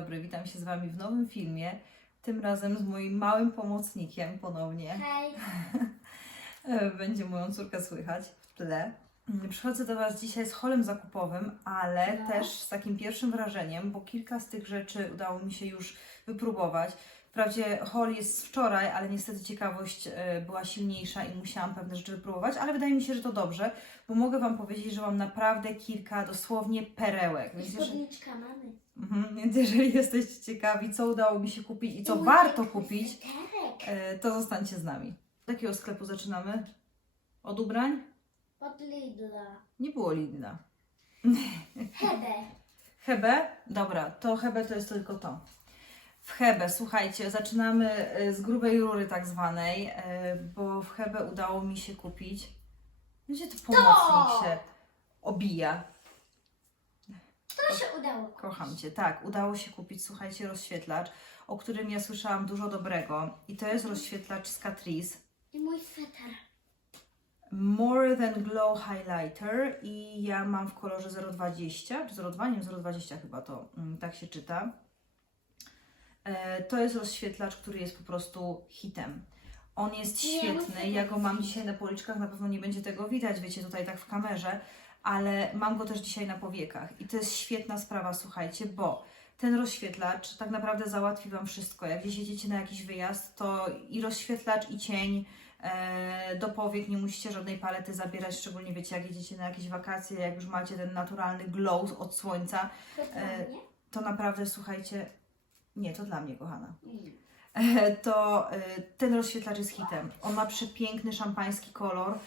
dobry, witam się z Wami w nowym filmie. Tym razem z moim małym pomocnikiem ponownie. Hej, Będzie moją córkę słychać w tle. Przychodzę do Was dzisiaj z holem zakupowym, ale No. też z takim pierwszym wrażeniem, bo kilka z tych rzeczy udało mi się już wypróbować. Wprawdzie hol jest z wczoraj, ale niestety ciekawość e, była silniejsza i musiałam pewne rzeczy wypróbować, ale wydaje mi się, że to dobrze, bo mogę Wam powiedzieć, że mam naprawdę kilka dosłownie perełek. i Więc jeżeli, spódniczka mamy. Mhm, więc jeżeli jesteście ciekawi, co udało mi się kupić i co I warto kupić, e, to zostańcie z nami. Z jakiego sklepu zaczynamy? Od ubrań? Od Lidla. Nie było Lidla. Hebe. Hebe? Dobra, to Hebe to jest tylko to. W Hebe, słuchajcie, zaczynamy e, z grubej rury tak zwanej, e, bo w Hebe udało mi się kupić. Gdzie to pomocnik się obija? To się udało. Kocham Cię. Tak, udało się kupić, słuchajcie, rozświetlacz, o którym ja słyszałam dużo dobrego. I to jest rozświetlacz z Catrice. I mój sweter. More Than Glow Highlighter i ja mam w kolorze 020, czy 02, nie wiem, 020 chyba to mm, tak się czyta. E, to jest rozświetlacz, który jest po prostu hitem. On jest świetny, muszę ja go mam dzisiaj na policzkach, na pewno nie będzie tego widać, wiecie, tutaj tak w kamerze, ale mam go też dzisiaj na powiekach i to jest świetna sprawa, słuchajcie, bo ten rozświetlacz tak naprawdę załatwi Wam wszystko. Jak gdzieś jedziecie na jakiś wyjazd, to i rozświetlacz, i cień, E, do powiek nie musicie żadnej palety zabierać, szczególnie wiecie, jak jedziecie na jakieś wakacje, jak już macie ten naturalny glow od słońca, E, to naprawdę słuchajcie, nie, to dla mnie, kochana. Mm. E, To e, ten rozświetlacz jest hitem. On ma przepiękny szampański kolor,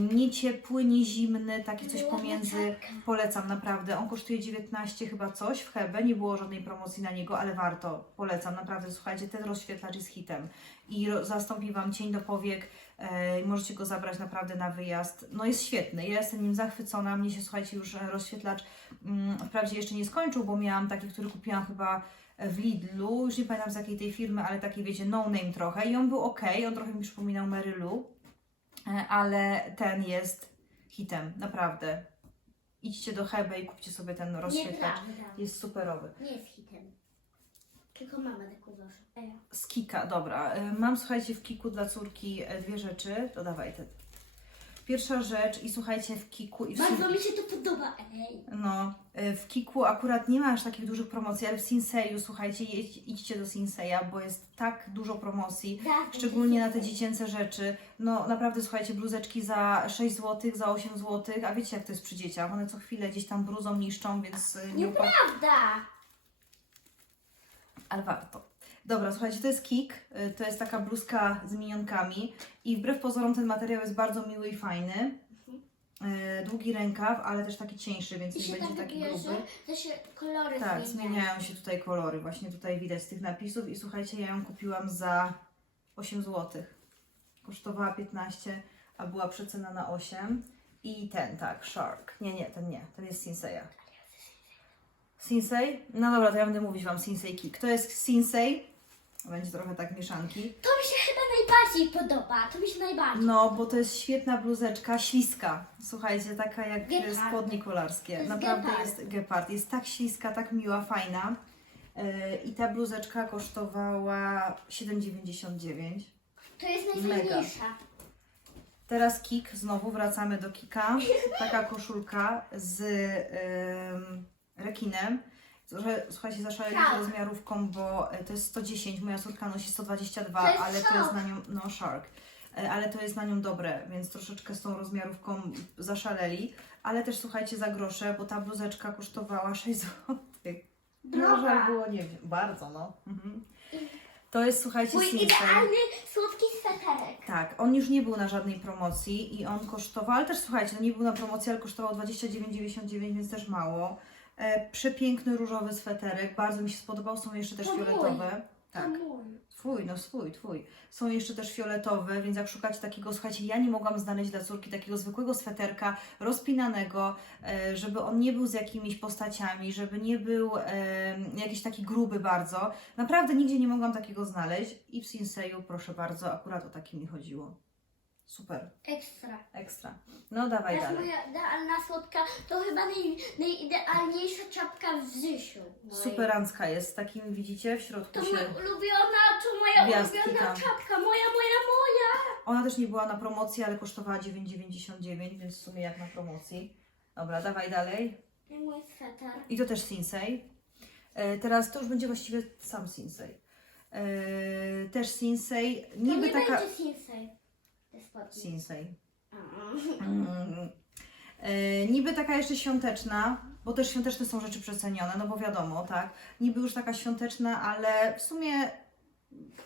nie ciepły, nie zimny, taki coś pomiędzy. Polecam naprawdę. On kosztuje 19 chyba coś w Hebe. Nie było żadnej promocji na niego, ale warto. Polecam naprawdę. Słuchajcie, ten rozświetlacz jest hitem i zastąpi Wam cień do powiek. E, możecie go zabrać naprawdę na wyjazd. No jest świetny. Ja jestem nim zachwycona. Mnie się, słuchajcie, już rozświetlacz mm, wprawdzie jeszcze nie skończył, bo miałam taki, który kupiłam chyba w Lidlu, już nie pamiętam z jakiej tej firmy, ale taki wiecie, no name trochę i on był ok, on trochę mi przypominał Mary Lou, e, ale ten jest hitem, naprawdę. Idźcie do Hebe i kupcie sobie ten rozświetlacz. Nieprawda. Jest superowy. Nie jest hitem. Tylko mama tak. Ej. Z Kika, dobra. e, Mam, słuchajcie, w Kiku dla córki e, dwie rzeczy. To dawaj te. Pierwsza rzecz i słuchajcie, w Kiku i w Bardzo mi się to podoba. Ej. No, y, w Kiku akurat nie ma aż takich dużych promocji, ale w Sinseju, słuchajcie, jedź, idźcie do Sinseya, bo jest tak dużo promocji, Tak, szczególnie na te dzieci. dziecięce rzeczy. No naprawdę, słuchajcie, bluzeczki za 6 zł, za 8 zł, a wiecie jak to jest przy dzieciach, one co chwilę gdzieś tam brudzą, niszczą, więc y, nie upa- Prawda. ale warto. Dobra, słuchajcie, to jest Kik, y, to jest taka bluzka z minionkami i wbrew pozorom ten materiał jest bardzo miły i fajny. Y, Długi rękaw, ale też taki cieńszy, więc I nie się będzie tak taki bierze, gruby. to się kolory Tak, zmieniają. zmieniają się tutaj kolory. Właśnie tutaj widać z tych napisów. I słuchajcie, ja ją kupiłam za 8 zł. Kosztowała 15, a była przecena na 8. I ten, tak, Shark. Nie, nie, ten nie. Ten jest Sinseya. Sinsei? No dobra, to ja będę mówić Wam Sinsei Kick. To jest Sinsei. Będzie trochę tak mieszanki. To mi się chyba najbardziej podoba. To mi się najbardziej. No, bo to jest świetna bluzeczka, śliska. Słuchajcie, taka jak Gepard. spodnie kolarskie. To jest Naprawdę gepard. jest gepard. Jest tak śliska, tak miła, fajna. Yy, I ta bluzeczka kosztowała 7,99. To jest najfajniejsza. Teraz kik, znowu wracamy do kika. Taka koszulka z ym, rekinem. Słuchajcie, zaszaleli z Tak. rozmiarówką, bo e, to jest 110, moja córka nosi 122, To ale to jest na nią, no shark, E, ale to jest na nią dobre, więc troszeczkę z tą rozmiarówką zaszaleli, ale też słuchajcie za grosze, bo ta bluzeczka kosztowała 6 zł. Droga. było, nie wiem, bardzo no. Mhm. To jest, słuchajcie, Mój idealny, słodki sweterek. Tak, on już nie był na żadnej promocji i on kosztował, ale też słuchajcie, no nie był na promocji, ale kosztował 29,99, więc też mało. E, przepiękny różowy sweterek, bardzo mi się spodobał, są jeszcze też To mój. fioletowe. Tak, To mój. twój, no swój, twój. Są jeszcze też fioletowe, więc jak szukacie takiego, słuchajcie, ja nie mogłam znaleźć dla córki takiego zwykłego sweterka, rozpinanego, e, żeby on nie był z jakimiś postaciami, żeby nie był e, jakiś taki gruby bardzo. Naprawdę nigdzie nie mogłam takiego znaleźć i w Sinseju, proszę bardzo, akurat o taki mi chodziło. Super, Ekstra. ekstra. No dawaj Teraz dalej. moja idealna słodka to chyba naj, najidealniejsza czapka w życiu. mojej. Superancka jest, z takimi widzicie w środku To się... moja ulubiona, to moja Gwiazdki ulubiona tam. czapka. Moja, moja, moja. Ona też nie była na promocji, ale kosztowała 9,99, więc w sumie jak na promocji. Dobra, dawaj dalej. I mój sweter. I to też Sinsei. E, teraz to już będzie właściwie sam Sinsei. E, też Sinsei, To niby nie taka... będzie Sinsei. Spodnie. Sinsei. A. Mm. E, niby taka jeszcze świąteczna, bo też świąteczne są rzeczy przecenione, no bo wiadomo, tak. Niby już taka świąteczna, ale w sumie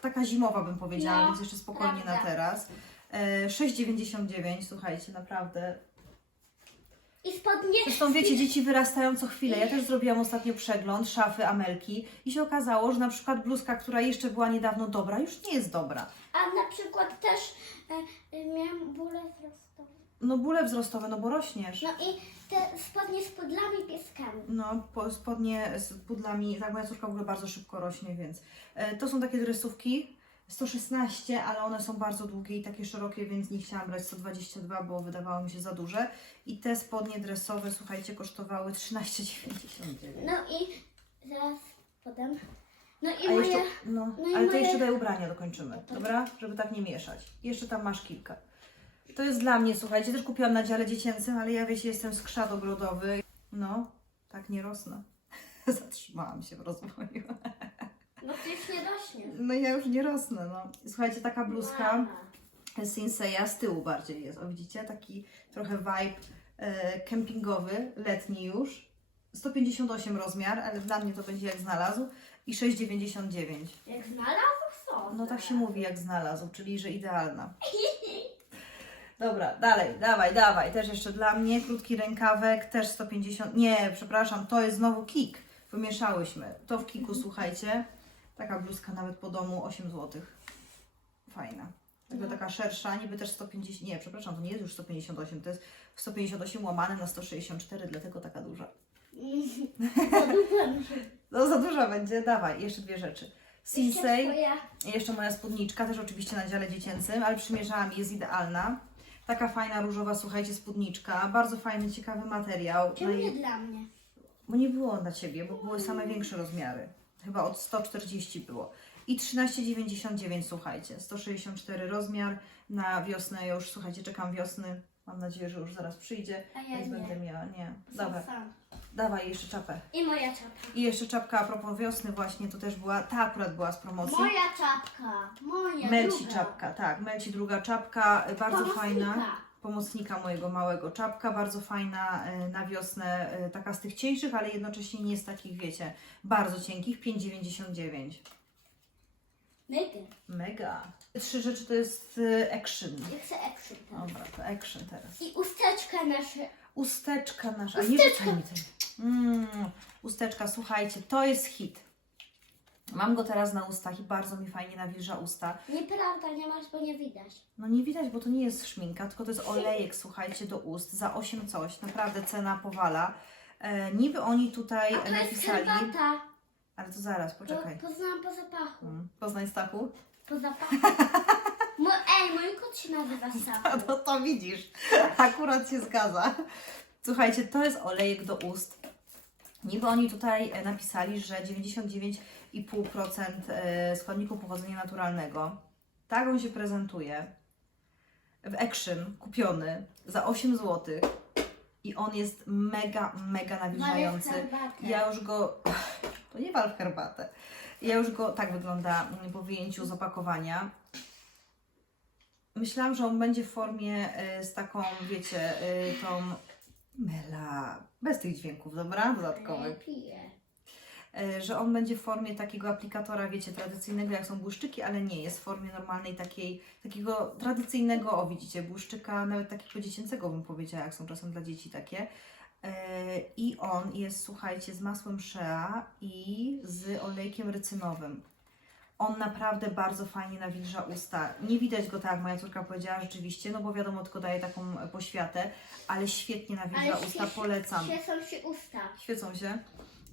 taka zimowa bym powiedziała, No, więc jeszcze spokojnie na prawda. teraz. E, 6,99, słuchajcie, naprawdę. I spodnie. Zresztą wiecie, dzieci wyrastają co chwilę. Ja też zrobiłam ostatnio przegląd szafy Amelki i się okazało, że na przykład bluzka, która jeszcze była niedawno dobra, już nie jest dobra. A na przykład też miałam bóle wzrostowe. No bóle wzrostowe, no bo rośniesz. No i te spodnie z podlami pieskami. No, po, spodnie z pudlami, tak moja córka w ogóle bardzo szybko rośnie, więc e, to są takie dresówki, 116, ale one są bardzo długie i takie szerokie, więc nie chciałam brać 122, bo wydawało mi się za duże. I te spodnie dresowe, słuchajcie, kosztowały 13,99. No i zaraz podam. No i A moje. jeszcze, no, no i ale to moje- jeszcze te ubrania dokończymy, Tak. dobra? Żeby tak nie mieszać. Jeszcze tam masz kilka. To jest dla mnie, słuchajcie, też kupiłam na dziale dziecięcym, ale ja wiecie, jestem skrzat ogrodowy. No, tak nie rosnę. Zatrzymałam się w rozwoju. No ty już nie rośniesz. No ja już nie rosnę, no. Słuchajcie, taka bluzka Mama. Sinseya z tyłu bardziej jest, o widzicie? Taki trochę vibe e, kempingowy, letni już. 158 rozmiar, ale dla mnie to będzie jak znalazł. I 6,99. Jak znalazł. No tak się mówi jak znalazł, czyli że idealna. Dobra, dalej, dawaj, dawaj. Też jeszcze dla mnie krótki rękawek, też 150. Nie, przepraszam, to jest znowu kik. Wymieszałyśmy. To w kiku, słuchajcie. Taka bluzka nawet po domu 8 zł. Fajna. Tylko No. taka szersza, niby też 150. Nie, przepraszam, to nie jest już 158, to jest 158 łamane na 164, dlatego taka duża. No za duża będzie, dawaj, jeszcze dwie rzeczy. Sinsei. Jeszcze twoja. Jeszcze moja spódniczka, też oczywiście na dziale dziecięcym, ale przymierzałam, jest idealna. Taka fajna, różowa, słuchajcie, spódniczka. Bardzo fajny, ciekawy materiał. No Czemu i- nie dla mnie? Bo nie było dla Ciebie, bo były same większe rozmiary. Chyba od 140 było. I 13,99 słuchajcie. 164 rozmiar na wiosnę. Już, słuchajcie, czekam wiosny. Mam nadzieję, że już zaraz przyjdzie, A ja więc nie. będę miała. Nie. Dobra, sam. dawaj jeszcze czapę. I moja czapka. I jeszcze czapka a propos wiosny właśnie, to też była, ta akurat była z promocji. Moja czapka. Moja Melci druga. czapka, tak, Melci druga czapka, y, bardzo Pomocnika. fajna. Pomocnika mojego małego czapka, bardzo fajna y, na wiosnę, y, taka z tych cieńszych, ale jednocześnie nie z takich, wiecie, bardzo cienkich, 5,99. Mega. Mega. Trzy rzeczy to jest y, action. Ja chcę action teraz. Dobra, to action teraz. I usteczka nasze. Usteczka nasza, a nie rzucaj mi. Mm, usteczka, słuchajcie, to jest hit. Mam go teraz na ustach i bardzo mi fajnie nawilża usta. Nieprawda, nie masz, bo nie widać. No nie widać, bo to nie jest szminka, tylko to jest olejek, słuchajcie, do ust za 8 coś. Naprawdę cena powala. E, niby oni tutaj A to jest napisali, herbata. Ale to zaraz, Po, poczekaj. poznałam po zapachu. Hmm. Poznaj Stachu? Po zapachu. Mo, ej, mój kot się nazywa A Safu. no to widzisz, akurat się zgadza. Słuchajcie, to jest olejek do ust. Niby oni tutaj e, napisali, że 99,5% e, składników pochodzenia naturalnego. Tak on się prezentuje. W Action kupiony za 8 zł. I on jest mega, mega nawilżający. Walę herbatę. Ja już go. To nie wal w herbatę. Ja już go tak wygląda mm, po wyjęciu z opakowania. Myślałam, że on będzie w formie y, z taką, wiecie, y, tą. Mela. Bez tych dźwięków, dobra? Dodatkowych. piję. Y, że on będzie w formie takiego aplikatora, wiecie, tradycyjnego, jak są błyszczyki, ale nie, jest w formie normalnej takiej, takiego tradycyjnego, o widzicie, błyszczyka, nawet takiego dziecięcego bym powiedziała, jak są czasem dla dzieci takie. E, I on jest, słuchajcie, z masłem shea i z olejkiem rycynowym. On naprawdę bardzo fajnie nawilża usta. Nie widać go tak, moja córka powiedziała rzeczywiście, no bo wiadomo, tylko daje taką poświatę, ale świetnie nawilża Ale usta, polecam. Świecą się usta. Świecą się.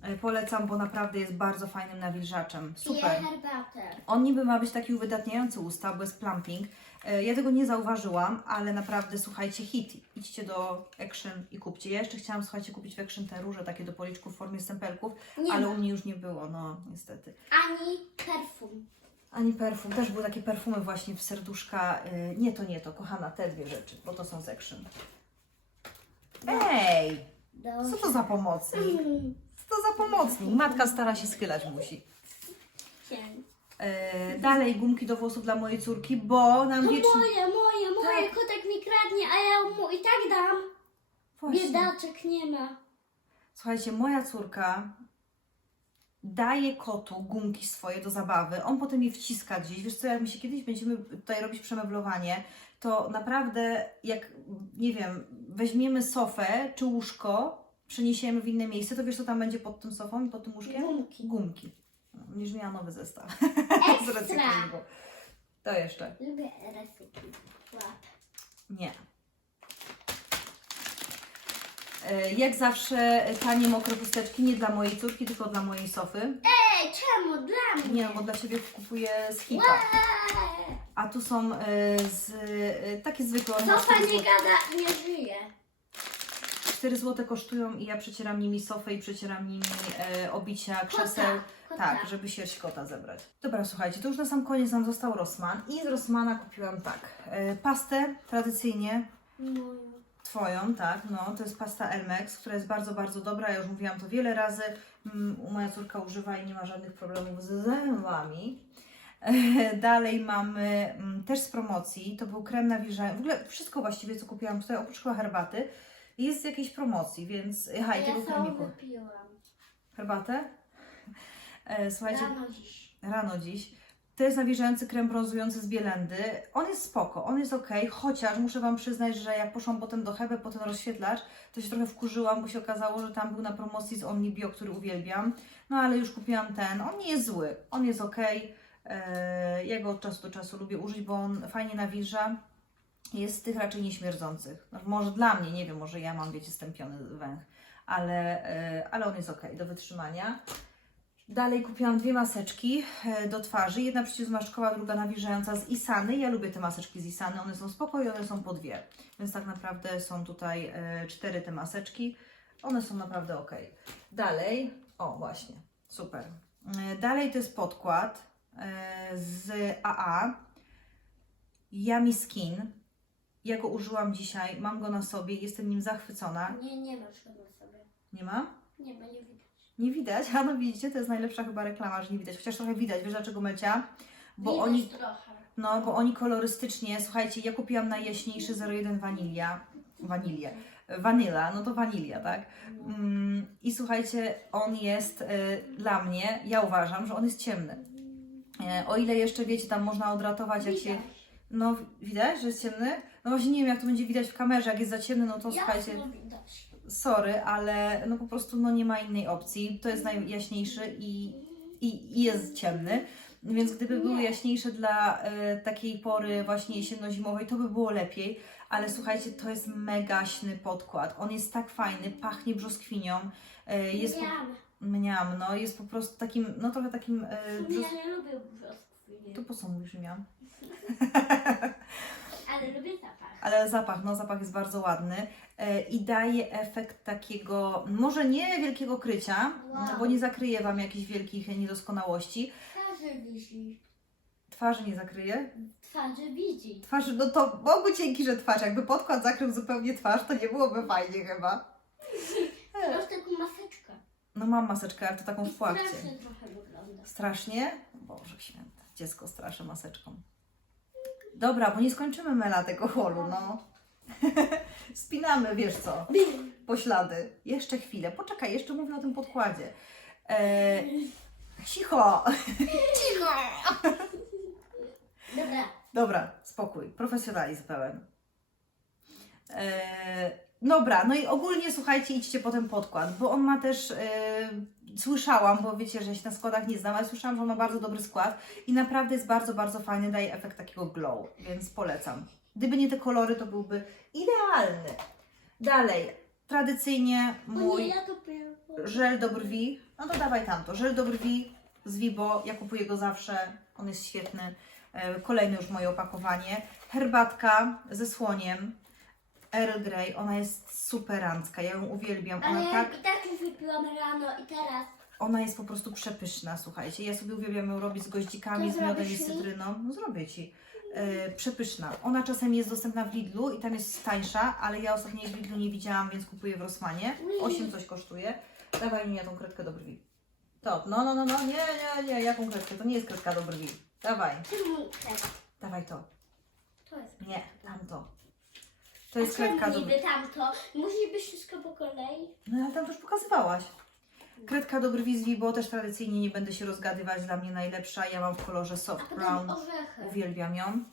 E, Polecam, bo naprawdę jest bardzo fajnym nawilżaczem. Piję Super. herbatę. On niby ma być taki uwydatniający usta, bo jest plumping. E, Ja tego nie zauważyłam, ale naprawdę słuchajcie, hit. Idźcie do Action i kupcie. Ja jeszcze chciałam, słuchajcie, kupić w Action te róże takie do policzków w formie stempelków, Nie ale ma. u mnie już nie było, no niestety. Ani perfum. Ani perfum. Też były takie perfumy właśnie w serduszka. y, Nie to, nie to, kochana, te dwie rzeczy, bo to są z Action. Ej! Co to za pomocnik? Co to za pomocnik? Matka stara się schylać musi. Cień. E, dalej gumki do włosów dla mojej córki, bo nam To wiecznie... moje, moje, moje. Kotek mi kradnie, a ja mu i tak dam. Właśnie. Biedaczek nie ma. Słuchajcie, moja córka daje kotu gumki swoje do zabawy, on potem je wciska gdzieś. Wiesz co, jak my się kiedyś będziemy tutaj robić przemeblowanie, to naprawdę jak, nie wiem, weźmiemy sofę czy łóżko, przeniesiemy w inne miejsce, to wiesz co tam będzie pod tym sofą i pod tym łóżkiem? Gumki. Gumki. Będziesz miała nowy zestaw. Z Ekstra. recyklingu. To jeszcze. Lubię recykling. Łap. Nie. E, Jak zawsze tanie mokre chusteczki nie dla mojej córki, tylko dla mojej sofy. Ej, czemu? Dla mnie. Nie, no bo dla siebie kupuję z. Eee, A tu są e, z, e, takie zwykłe, one Sofa 4 nie gada, nie żyje. 4 zł kosztują i ja przecieram nimi sofę i przecieram nimi e, obicia krzeseł. Kota. Tak, żeby sierść kota zebrać. Dobra, słuchajcie, to już na sam koniec nam został Rossmann i z Rossmana kupiłam tak, e, pastę tradycyjnie Moją. Twoją, tak, no, to jest pasta Elmex, która jest bardzo, bardzo dobra, ja już mówiłam to wiele razy, Mm, moja córka używa i nie ma żadnych problemów z zębami. Dalej mamy mm, też z promocji, to był krem nawilżający, w ogóle wszystko właściwie, co kupiłam tutaj, oprócz chyba herbaty, jest z jakiejś promocji, więc, tego Ja całą kremiku. wypiłam. Herbatę? E, Słuchajcie, Rano dziś. rano dziś. To jest nawilżający krem brązujący z Bielendy. On jest spoko, on jest ok, chociaż muszę Wam przyznać, że jak poszłam potem do Hebe po ten rozświetlacz, to się trochę wkurzyłam, bo się okazało, że tam był na promocji z Only Bio, który uwielbiam. No ale już kupiłam ten. On nie jest zły, on jest ok. Eee, ja go od czasu do czasu lubię użyć, bo on fajnie nawilża. Jest z tych raczej nieśmierdzących. No, może dla mnie, nie wiem, może ja mam, wiecie, stępiony węch, ale, e, ale on jest ok do wytrzymania. Dalej kupiłam dwie maseczki e, do twarzy. Jedna przeciwzmarszczkowa, druga nawilżająca z Isany. Ja lubię te maseczki z Isany, one są spoko i one są po dwie. Więc tak naprawdę są tutaj e, cztery te maseczki. One są naprawdę ok. Dalej, o właśnie, super. Dalej to jest podkład z AA. Yummy Skin. Ja go użyłam dzisiaj, mam go na sobie, jestem nim zachwycona. Nie, nie masz go na sobie. Nie ma? Nie, bo nie widać. Nie widać, a no widzicie, to jest najlepsza chyba reklama, że nie widać. Chociaż trochę widać, wiesz dlaczego Melcia? Bo widać oni, trochę. no bo oni kolorystycznie, słuchajcie, ja kupiłam najjaśniejszy 01 wanilia, wanilię, wanyla, no to wanilia, tak? Mm, I słuchajcie, on jest y, dla mnie, ja uważam, że on jest ciemny. E, o ile jeszcze wiecie, tam można odratować, jak się, Widać. no widać, że jest ciemny? No właśnie nie wiem, jak to będzie widać w kamerze, jak jest za ciemny, no to słuchajcie, Jasno widać. sorry, ale no po prostu no nie ma innej opcji. To jest najjaśniejszy i, i, i jest ciemny. Więc gdyby były Nie. jaśniejsze dla e, takiej pory właśnie jesienno-zimowej, to by było lepiej. Ale słuchajcie, to jest megaśny podkład. On jest tak fajny, pachnie brzoskwinią. E, jest po, Miałam. mniam, no, jest po prostu takim, no trochę takim e, brzos... Ja nie lubię brzoskwini, To po co mówisz, że miałam? ale lubię zapach. Ale zapach, no zapach jest bardzo ładny e, i daje efekt takiego, może nie wielkiego krycia, Wow. bo nie zakryje Wam jakichś wielkich niedoskonałości. Twarzy widzi. Twarzy nie zakryje? Twarzy widzi. Twarzy, no to Bogu dzięki, że twarz. Jakby podkład zakrył zupełnie twarz, to nie byłoby fajnie chyba. Masz taką maseczkę. No mam maseczkę, ale to taką I w płachcie. strasznie trochę wygląda. Strasznie? Boże święte, dziecko straszę maseczką. Dobra, bo nie skończymy mela tego holu, no. Spinamy, wiesz co, poślady. Jeszcze chwilę, poczekaj, jeszcze mówię o tym podkładzie. E, cicho! cicho! Dobra. Dobra, spokój, profesjonalizm pełen. E, dobra, no i ogólnie słuchajcie, idźcie po ten podkład, bo on ma też, e, słyszałam, bo wiecie, że się na składach nie znam, ale słyszałam, że on ma bardzo dobry skład i naprawdę jest bardzo, bardzo fajny, daje efekt takiego glow, więc polecam. Gdyby nie te kolory, to byłby idealny. Dalej, tradycyjnie mój żel do brwi, No to dawaj tamto. Żel do brwi z Vibo, ja kupuję go zawsze, on jest świetny. E, Kolejne już moje opakowanie. Herbatka ze słoniem. Earl Grey, ona jest superancka, ja ją uwielbiam. Ale Ona ja tak i tak już wypiłam rano i teraz. Ona jest po prostu przepyszna, słuchajcie. Ja sobie uwielbiam ją robić z goździkami, To z miodem i zrobisz z mi? cytryną. No zrobię Ci. E, przepyszna. Ona czasem jest dostępna w Lidlu i tam jest tańsza, ale ja ostatnio jej w Lidlu nie widziałam, więc kupuję w Rossmanie. 8 coś kosztuje. Dawaj mi tą kredkę do brwi. To, no, no, no, no, nie, nie, nie, jaką kredkę? To nie jest kredka do brwi. Dawaj, Czemu tak? dawaj to. To jest. Nie, tamto. To jest kredka do niby tamto? Musi być wszystko po kolei. No ale tam to już pokazywałaś. Kredka do brwi z Vibo też tradycyjnie nie będę się rozgadywać, dla mnie najlepsza. Ja mam w kolorze A soft potem brown. orzechy. Uwielbiam ją.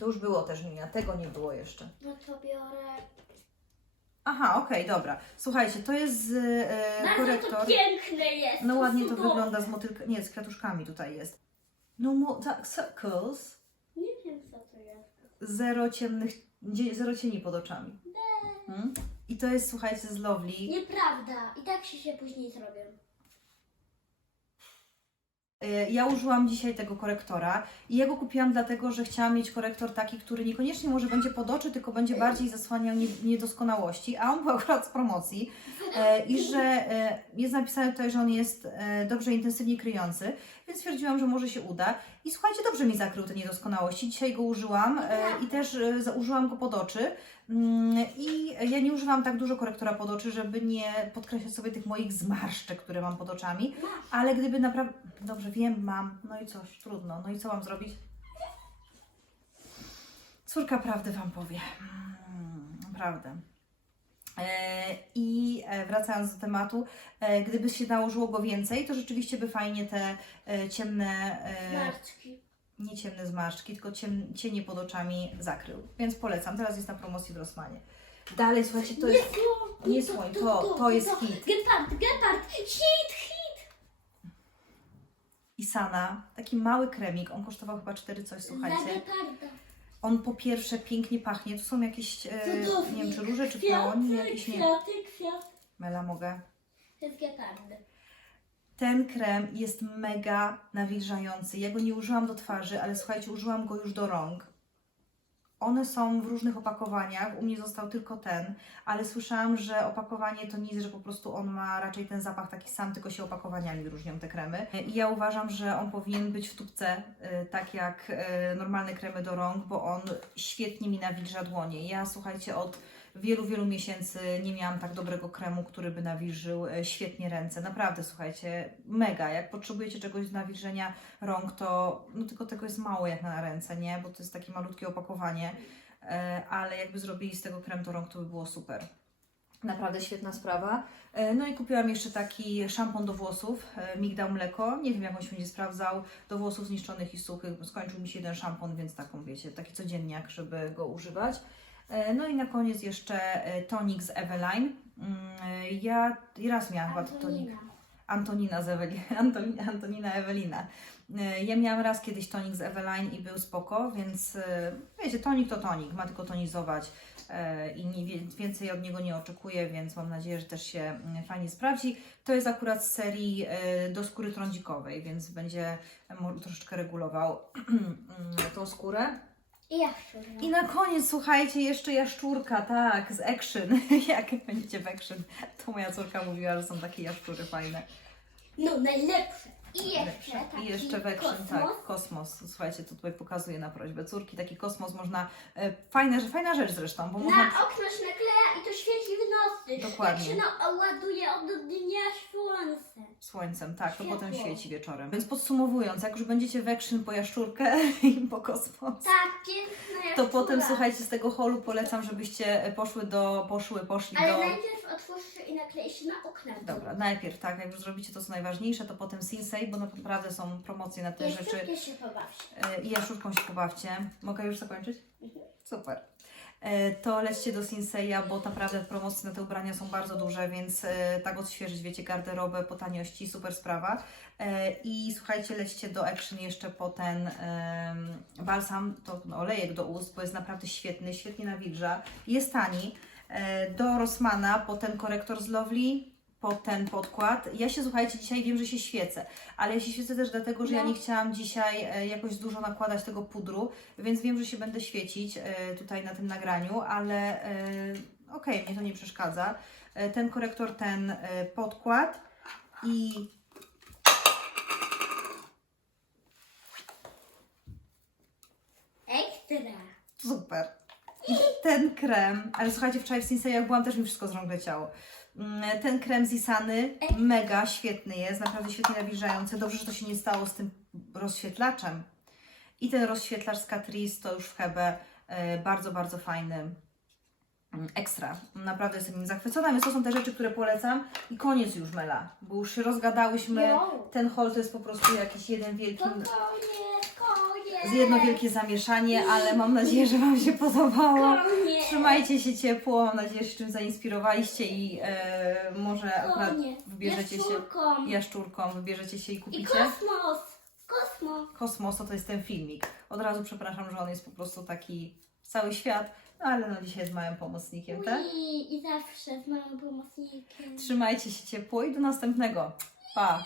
To już było też Minia, tego nie było jeszcze. No to biorę. Aha, okej, dobra. Słuchajcie, to jest z, e, Bardzo korektor. to piękne jest. No ładnie to cudowne. wygląda z motylka, nie, z kwiatuszkami tutaj jest. No mo, tak, circles, Nie wiem co to jest. zero ciemnych, zero cieni pod oczami. Hmm? I to jest, słuchajcie, z Lovely. Nieprawda. I tak się, się później zrobię. E, Ja użyłam dzisiaj tego korektora i ja go kupiłam dlatego, że chciałam mieć korektor taki, który niekoniecznie może będzie pod oczy, tylko będzie bardziej zasłaniał nie- niedoskonałości, a on był akurat z promocji e, i że e, jest napisane tutaj, że on jest dobrze intensywnie kryjący, więc stwierdziłam, że może się uda. I słuchajcie, dobrze mi zakrył te niedoskonałości. Dzisiaj go użyłam e, i też e, za- użyłam go pod oczy. Mm, I ja nie używam tak dużo korektora pod oczy, żeby nie podkreślać sobie tych moich zmarszczek, które mam pod oczami. Ale gdyby naprawdę. Dobrze, wiem, mam. No i coś, trudno. No i co mam zrobić? Córka prawdy Wam powie. Mm, Prawdę. E, I e, wracając do tematu, e, gdyby się nałożyło go więcej, to rzeczywiście by fajnie te ciemne, Marczki. nie ciemne zmarszczki, tylko ciem, cienie pod oczami zakrył. Więc polecam. Teraz jest na promocji w Rossmanie. Dalej, słuchajcie, to jest słoń, nie słoń, to- to jest hit. Gepard, gepard, hit, hit. Isana, taki mały kremik. On kosztował chyba 4 coś, Dla słuchajcie. geparda. On po pierwsze pięknie pachnie. Tu są jakieś, e, Cudownie. nie wiem, czy róże, czy Kwiaty, jakieś nie. kwiaty, kwiaty. Mela mogę. To jest gepardy. Ten krem jest mega nawilżający. Ja go nie użyłam do twarzy, ale słuchajcie, użyłam go już do rąk. One są w różnych opakowaniach. U mnie został tylko ten, ale słyszałam, że opakowanie to nic, że po prostu on ma raczej ten zapach taki sam, tylko się opakowaniami różnią te kremy. I ja uważam, że on powinien być w tubce, y, tak jak y, normalne kremy do rąk, bo on świetnie mi nawilża dłonie. Ja słuchajcie, od wielu, wielu miesięcy nie miałam tak dobrego kremu, który by nawilżył e, świetnie ręce. Naprawdę, słuchajcie, mega. Jak potrzebujecie czegoś do nawilżenia rąk, to no tylko tego jest mało jak na ręce, nie? Bo to jest takie malutkie opakowanie, e, ale jakby zrobili z tego krem do rąk, to by było super. Naprawdę świetna sprawa. E, No i kupiłam jeszcze taki szampon do włosów, migdał mleko. Nie wiem, jak on się będzie sprawdzał. Do włosów zniszczonych i suchych. Skończył mi się jeden szampon, więc taką, wiecie, taki codzienniak, żeby go używać. E, No i na koniec jeszcze e, tonik z Eveline. Mm, e, Ja raz miałam chyba tonik. Antonina. Z Eweli, Antonina Ewelina. Ja miałam raz kiedyś tonik z Eveline i był spoko, więc wiecie, tonik to tonik, ma tylko tonizować i nie, więcej od niego nie oczekuję, więc mam nadzieję, że też się mm, fajnie sprawdzi. To jest akurat z serii do skóry trądzikowej, więc będzie troszeczkę regulował mm, tą skórę. I ja szczerze. I na koniec, słuchajcie, jeszcze jaszczurka, tak, z Action. Jak będziecie w Action, to moja córka mówiła, że są takie jaszczury fajne. No najlepsze. I jeszcze taki I jeszcze w Action, kosmos. tak, kosmos. Słuchajcie, to tutaj pokazuję na prośbę córki, taki kosmos można, e, fajne, fajna rzecz zresztą, bo można... Na okno się nakleja i to świeci w nocy. Dokładnie. Jak się no, ładuje od dnia słońce. Słońcem, tak, to Światło. potem świeci wieczorem. Więc podsumowując, jak już będziecie w Action po jaszczurkę i po kosmos, Tak, piękna jak to potem, słuchajcie, z tego holu polecam, żebyście poszły do, poszły, poszli Ale do... najpierw otwórz i naklej się na okna. Dobra, najpierw tak, jak już zrobicie to co najważniejsze, to potem Sinsei, bo naprawdę są promocje na te Jeszcze rzeczy się pobawcie. E, i jaszczurką się pobawcie. Mogę już zakończyć? Mhm. Super. E, To lećcie do Sinseya, bo naprawdę promocje na te ubrania są bardzo duże, więc e, tak odświeżyć, wiecie, garderobę po taniości, super sprawa. E, I słuchajcie, lećcie do Action jeszcze po ten em, balsam, to olejek do ust, bo jest naprawdę świetny, świetnie nawilża. Jest tani. E, Do Rossmana po ten korektor z Lovely pod ten podkład. Ja się, słuchajcie, dzisiaj wiem, że się świecę, ale ja się świecę też dlatego, że ja No. nie chciałam dzisiaj e, jakoś dużo nakładać tego pudru, więc wiem, że się będę świecić e, tutaj na tym nagraniu, ale e, okej, mnie to nie przeszkadza. E, ten korektor, ten e, podkład i Ekstra. Super. I ten krem, ale słuchajcie, wczoraj w Sinsei byłam, też mi wszystko z rąk leciało. Mm, Ten krem z Isany mega świetny jest, naprawdę świetnie nawilżający. Dobrze, że to się nie stało z tym rozświetlaczem. I ten rozświetlacz z Catrice to już w Hebe bardzo, bardzo fajny. Mm, Ekstra. Naprawdę jestem nim zachwycona, więc to są te rzeczy, które polecam. I koniec już, Mela, bo już się rozgadałyśmy. Ten haul to jest po prostu jakiś jeden wielki To koniec. Z jedno wielkie zamieszanie, ale mam nadzieję, że Wam się podobało. Trzymajcie się ciepło, mam nadzieję, że się czymś zainspirowaliście i e, może akurat wybierzecie się Jaszczurką. wybierzecie się i I kupicie. kosmos. Kosmos. Kosmos to jest ten filmik. Od razu przepraszam, że on jest po prostu taki cały świat, no ale no dzisiaj jest małym pomocnikiem, tak? Ui, I zawsze z małym pomocnikiem. Trzymajcie się ciepło i do następnego. Pa!